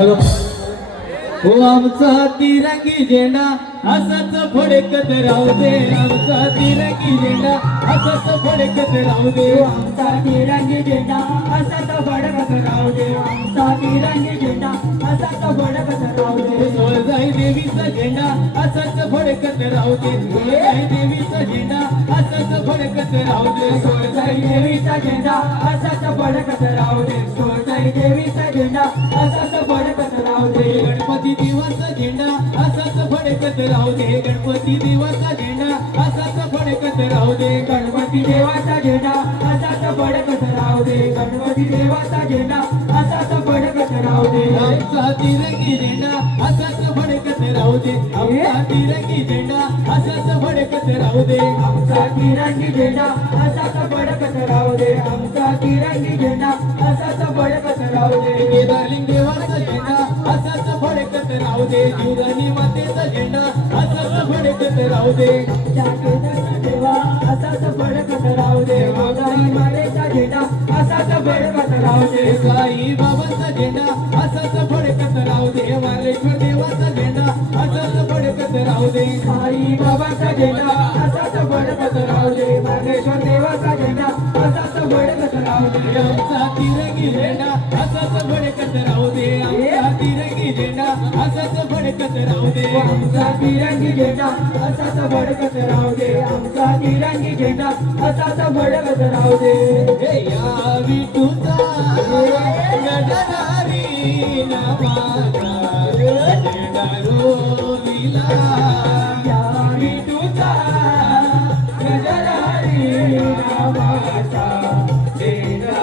हो आमचा तिरंगी झेंडा असाच फडकत राहू दे. आमचा तिरंगी झेंडा असाच फडकत राहू दे. हो, आमचा तिरंगी झेंडा असाच फडकत राहू दे. हो, आमचा तिरंगी झेंडा असाच फडकत राहू असाच फडकत राहू दे. सोळजाई देवीचा झेंडा असाच फडकत राहू दे. सोळसाई देवीचा झेंडा असाच फडकत राहू दे. सोळसाई देवीचा झेंडा असाच फडकत राहू दे. गणपती देवाचा झेंडा असाच फडकत राहू दे. गणपती देवाचा झेंडा असाच फडकत राहू दे. गणपती देवाचा झेंडा असाच फडकत राहू दे. गणपती देवाचा झेंडा असाच फडकत राहू दे. तिरंगी झेंडा असाच दे आमचा तिरंगी झेंडा असाच फडकत राहू दे. आमचा तिरंगी झेंडा असाच फडकत राहू दे. आमचा तिरंगी झेंडा असाच फडकत राहू दे. केदारलिंग देवाचा झेंडा असाच फडकत राहू दे. जीवदानी मातेचा झेंडा असाच फडकत राहू दे. देवा असाच फडकत राहू दे. मागाई मातेचा झेंडा असाच फडकत राहू दे साई बाबाचा झेंडा असाच फडकत राहू दे मार्गेश्वर देवाचा झेंडा असाच फडकत राहू दे आमचा तिरंगी झेंडा असाच फडकत राहू दे आमचा तिरंगी झेंडा असाच फडकत राहू दे आमचा तिरंगी झेंडा असाच फडकत राहू दे आमचा तिरंगी झेंडा असाच फडकत राहू दे हे या विठूचा गडधारी नावाचा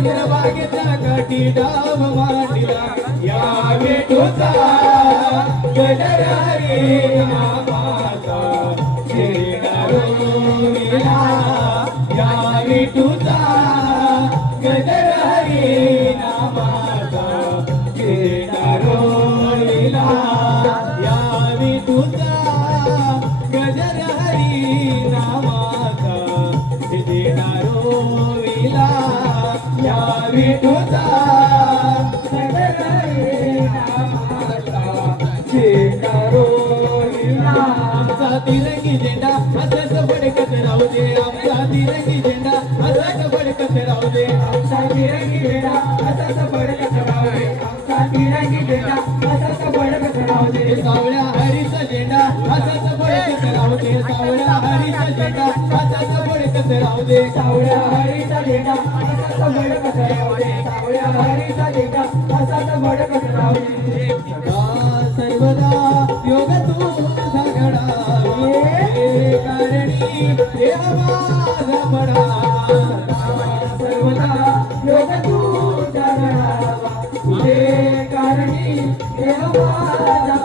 मांडिला काठी डाव मांडिला या विठूचा गडरारी नामाचा झेंडा या विठूचा गडरारी नामाचा. झेंडा या विठूचा नामाचा. तिरंगी झेंडा. असाच फडकत राहू दे आमचा तिरंगी झेंडा. असाच फडकत राहू दे आमचा तिरंगी झेंडा. असाच फडकत राहू दे आमचा तिरंगी झेंडा. असाच फडकत राहू दे सावळ्या हरीचा झेंडा. असाच फडकत राहू दे सावळ्या हरीचा झेंडा. असाच फडकत राहू दे सावळ्या हरीचा झेंडा. असाच फडकत राहू दे सावळ्या हरीचा झेंडा. असाच फडकत राहू दे. सर्वदा योग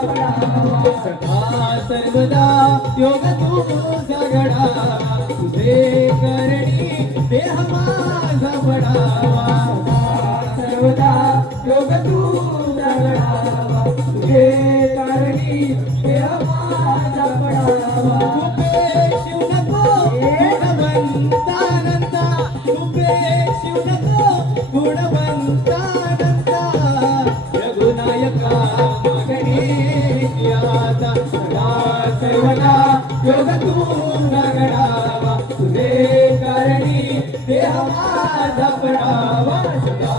सदा सर्वदा योग तुझा घडावा तुझे करणी देह माझा पडावा. सर्वदा योग तुझा घडावा. तुझे करणी देह माझा पडावा. शिव नको तुपे शिव नको गुणवंतानंता रघुनायका मागणी आता सदा योग तुझा घडावा तुझे देह माझा पडावा. सदा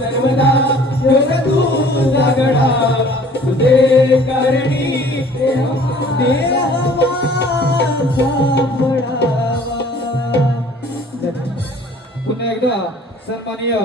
सर्वदा योग तुझे देह माझा पडावा. पुन्हा एकदा सन्मानीय